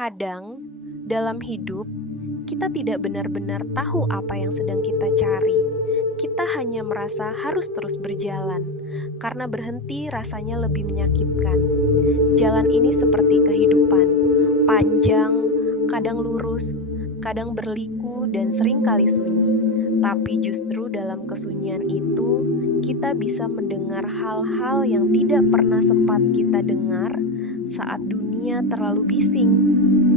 Kadang, dalam hidup, kita tidak benar-benar tahu apa yang sedang kita cari. Kita hanya merasa harus terus berjalan, karena berhenti rasanya lebih menyakitkan. Jalan ini seperti kehidupan, panjang, kadang lurus, kadang berliku, dan seringkali sunyi. Tapi justru dalam kesunyian itu, kita bisa mendengar hal-hal yang tidak pernah sempat kita dengar saat dunia terlalu bising.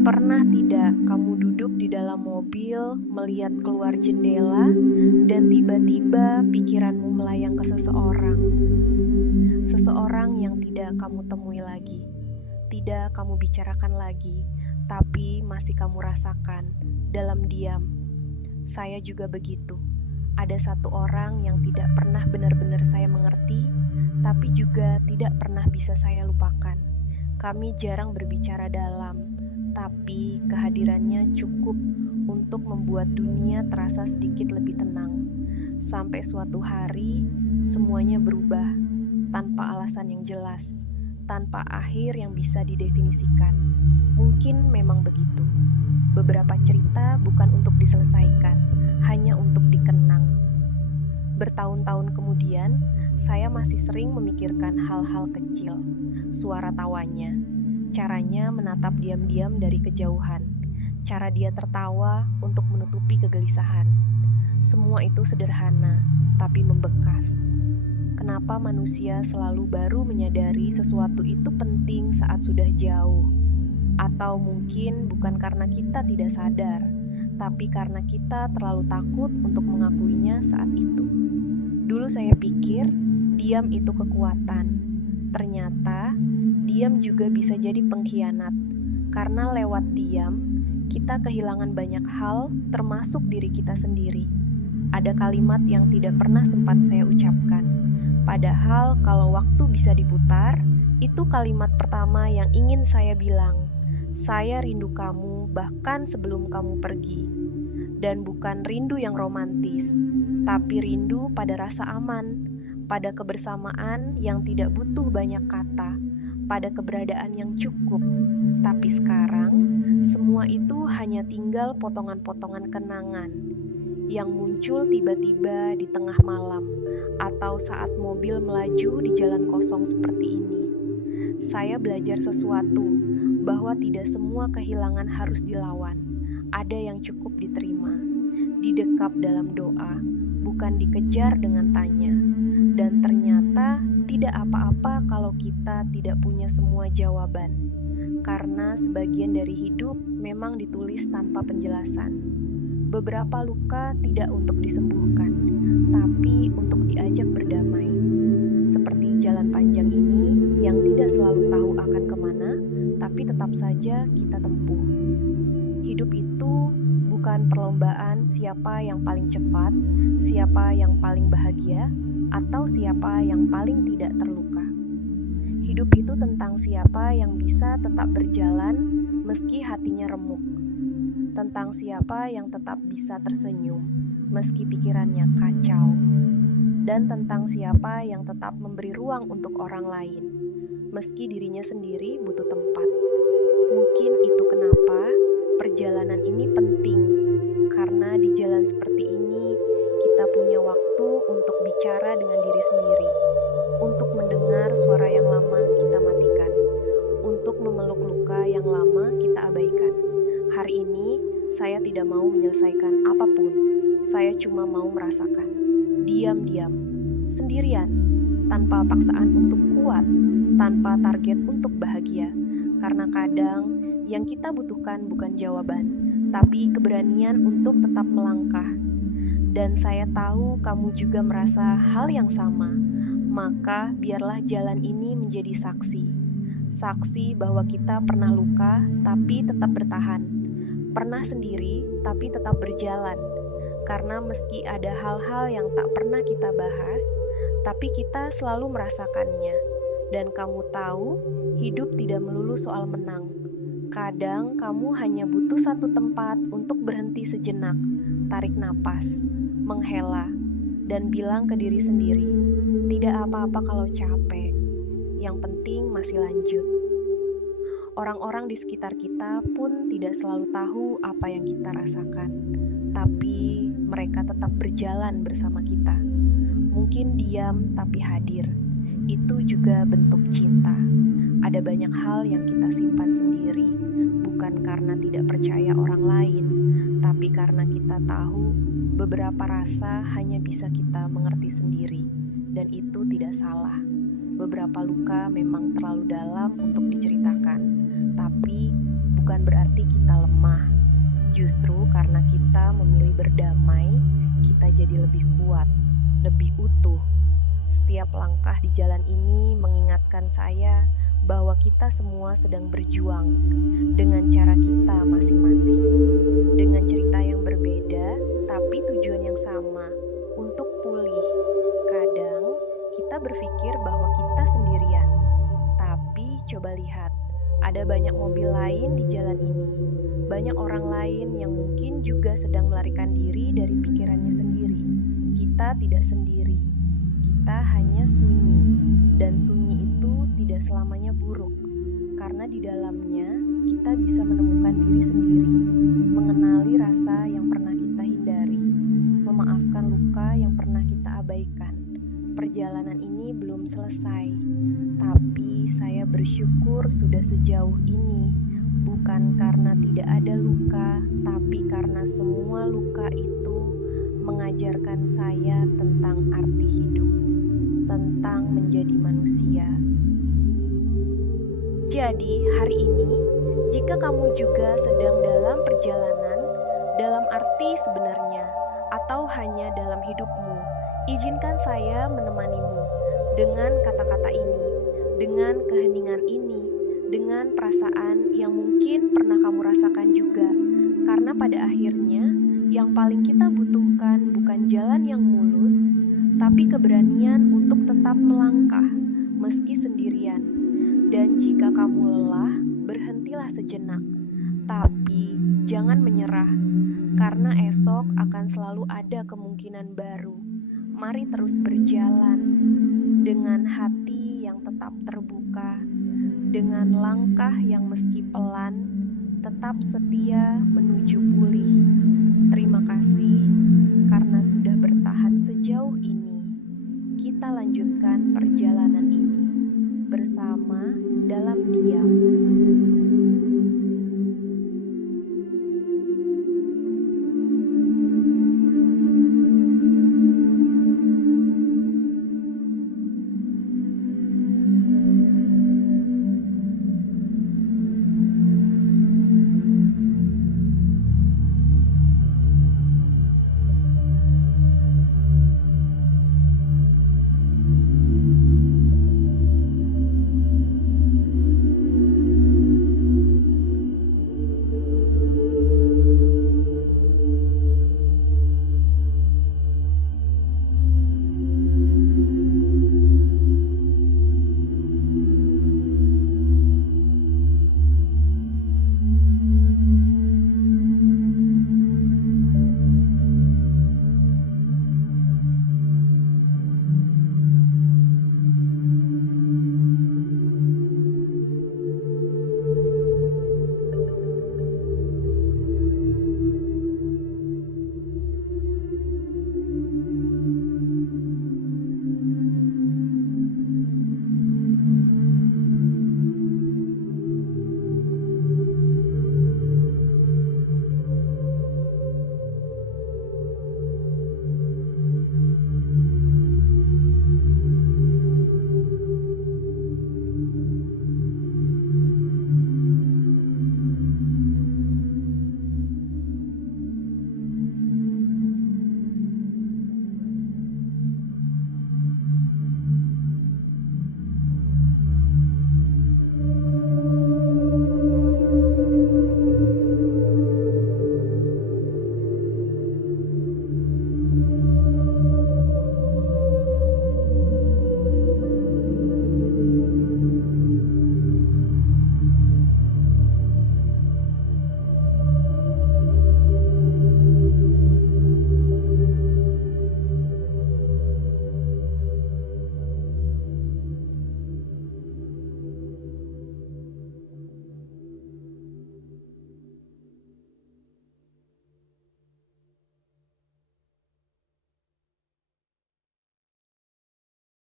Pernah tidak kamu duduk di dalam mobil, melihat keluar jendela, dan tiba-tiba pikiranmu melayang ke seseorang? Seseorang yang tidak kamu temui lagi, tidak kamu bicarakan lagi, tapi masih kamu rasakan dalam diam. Saya juga begitu. Ada satu orang yang tidak pernah benar-benar saya mengerti, tapi juga tidak pernah bisa saya lupakan. Kami jarang berbicara dalam, tapi kehadirannya cukup untuk membuat dunia terasa sedikit lebih tenang. Sampai suatu hari, semuanya berubah, tanpa alasan yang jelas, tanpa akhir yang bisa didefinisikan. Mungkin memang begitu. Beberapa cerita bukan untuk diselesaikan, hanya untuk dikenang. Bertahun-tahun kemudian, saya masih sering memikirkan hal-hal kecil, suara tawanya, caranya menatap diam-diam dari kejauhan, cara dia tertawa untuk menutupi kegelisahan. Semua itu sederhana, tapi membekas. Kenapa manusia selalu baru menyadari sesuatu itu penting saat sudah jauh? Atau mungkin bukan karena kita tidak sadar, tapi karena kita terlalu takut untuk mengakuinya saat itu. Dulu saya pikir diam itu kekuatan. Ternyata diam juga bisa jadi pengkhianat, karena lewat diam kita kehilangan banyak hal, termasuk diri kita sendiri. Ada kalimat yang tidak pernah sempat saya ucapkan. Padahal kalau waktu bisa diputar, itu kalimat pertama yang ingin saya bilang. Saya rindu kamu bahkan sebelum kamu pergi. Dan bukan rindu yang romantis, tapi rindu pada rasa aman, pada kebersamaan yang tidak butuh banyak kata, pada keberadaan yang cukup. Tapi sekarang, semua itu hanya tinggal potongan-potongan kenangan yang muncul tiba-tiba di tengah malam atau saat mobil melaju di jalan kosong seperti ini. Saya belajar sesuatu, bahwa tidak semua kehilangan harus dilawan. Ada yang cukup diterima, didekap dalam doa, bukan dikejar dengan tanya. Dan ternyata tidak apa-apa kalau kita tidak punya semua jawaban, karena sebagian dari hidup memang ditulis tanpa penjelasan. Beberapa luka tidak untuk disembuhkan, tapi untuk diajak berdamai. Seperti jalan panjang ini yang tidak selalu tahu akan kemana, tapi tetap saja kita tempuh. Hidup itu bukan perlombaan siapa yang paling cepat, siapa yang paling bahagia, atau siapa yang paling tidak terluka. Hidup itu tentang siapa yang bisa tetap berjalan meski hatinya remuk, tentang siapa yang tetap bisa tersenyum meski pikirannya kacau, dan tentang siapa yang tetap memberi ruang untuk orang lain meski dirinya sendiri butuh tempat. Mungkin itu kenapa perjalanan ini penting, karena di jalan seperti ini kita punya waktu untuk bicara dengan diri sendiri, untuk mendengar suara yang lama kita matikan, untuk memeluk luka yang lama kita abaikan. Hari ini saya tidak mau menyelesaikan apapun, saya cuma mau merasakan, diam-diam, sendirian, tanpa paksaan untuk kuat, tanpa target untuk bahagia. Karena kadang yang kita butuhkan bukan jawaban, tapi keberanian untuk tetap melangkah. Dan saya tahu kamu juga merasa hal yang sama, maka biarlah jalan ini menjadi saksi. Saksi bahwa kita pernah luka, tapi tetap bertahan. Pernah sendiri, tapi tetap berjalan. Karena meski ada hal-hal yang tak pernah kita bahas, tapi kita selalu merasakannya. Dan kamu tahu, hidup tidak melulu soal menang. Kadang kamu hanya butuh satu tempat untuk berhenti sejenak, tarik napas, menghela, dan bilang ke diri sendiri, tidak apa-apa kalau capek, yang penting masih lanjut. Orang-orang di sekitar kita pun tidak selalu tahu apa yang kita rasakan, tapi mereka tetap berjalan bersama kita. Mungkin diam tapi hadir. Itu juga bentuk cinta. Ada banyak hal yang kita simpan sendiri, bukan karena tidak percaya orang lain, tapi karena kita tahu beberapa rasa hanya bisa kita mengerti sendiri, dan itu tidak salah. Beberapa luka memang terlalu dalam untuk diceritakan, tapi bukan berarti kita lemah. Justru karena kita memilih berdamai, kita jadi lebih kuat, lebih utuh. Setiap langkah di jalan ini mengingatkan saya bahwa kita semua sedang berjuang dengan cara kita masing-masing, dengan cerita yang berbeda, tapi tujuan yang sama, untuk pulih. Kadang kita berpikir bahwa kita sendirian, tapi coba lihat, ada banyak mobil lain di jalan ini, banyak orang lain yang mungkin juga sedang melarikan diri dari pikirannya sendiri. Kita tidak sendiri, kita hanya sunyi, dan sunyi itu tidak selamanya buruk, karena di dalamnya kita bisa menemukan diri sendiri, mengenali rasa yang pernah kita hindari, memaafkan luka yang pernah kita abaikan. Perjalanan ini belum selesai, tapi saya bersyukur sudah sejauh ini, bukan karena tidak ada luka, tapi karena semua luka itu mengajarkan saya tentang arti hidup, tentang menjadi manusia. Jadi, hari ini, jika kamu juga sedang dalam perjalanan, dalam arti sebenarnya, atau hanya dalam hidupmu, izinkan saya menemanimu dengan kata-kata ini, dengan keheningan ini, dengan perasaan yang mungkin pernah kamu rasakan juga. Karena pada akhirnya, yang paling kita butuhkan bukan jalan yang mulus, tapi keberanian untuk tetap melangkah, meski sendirian. Dan jika kamu lelah, berhentilah sejenak. Tapi jangan menyerah, karena esok akan selalu ada kemungkinan baru. Mari terus berjalan dengan hati yang tetap terbuka, dengan langkah yang meski pelan, tetap setia menuju pulih. Terima kasih karena sudah bertahan sejauh ini. Kita lanjutkan perjalanan ini bersama dalam diam.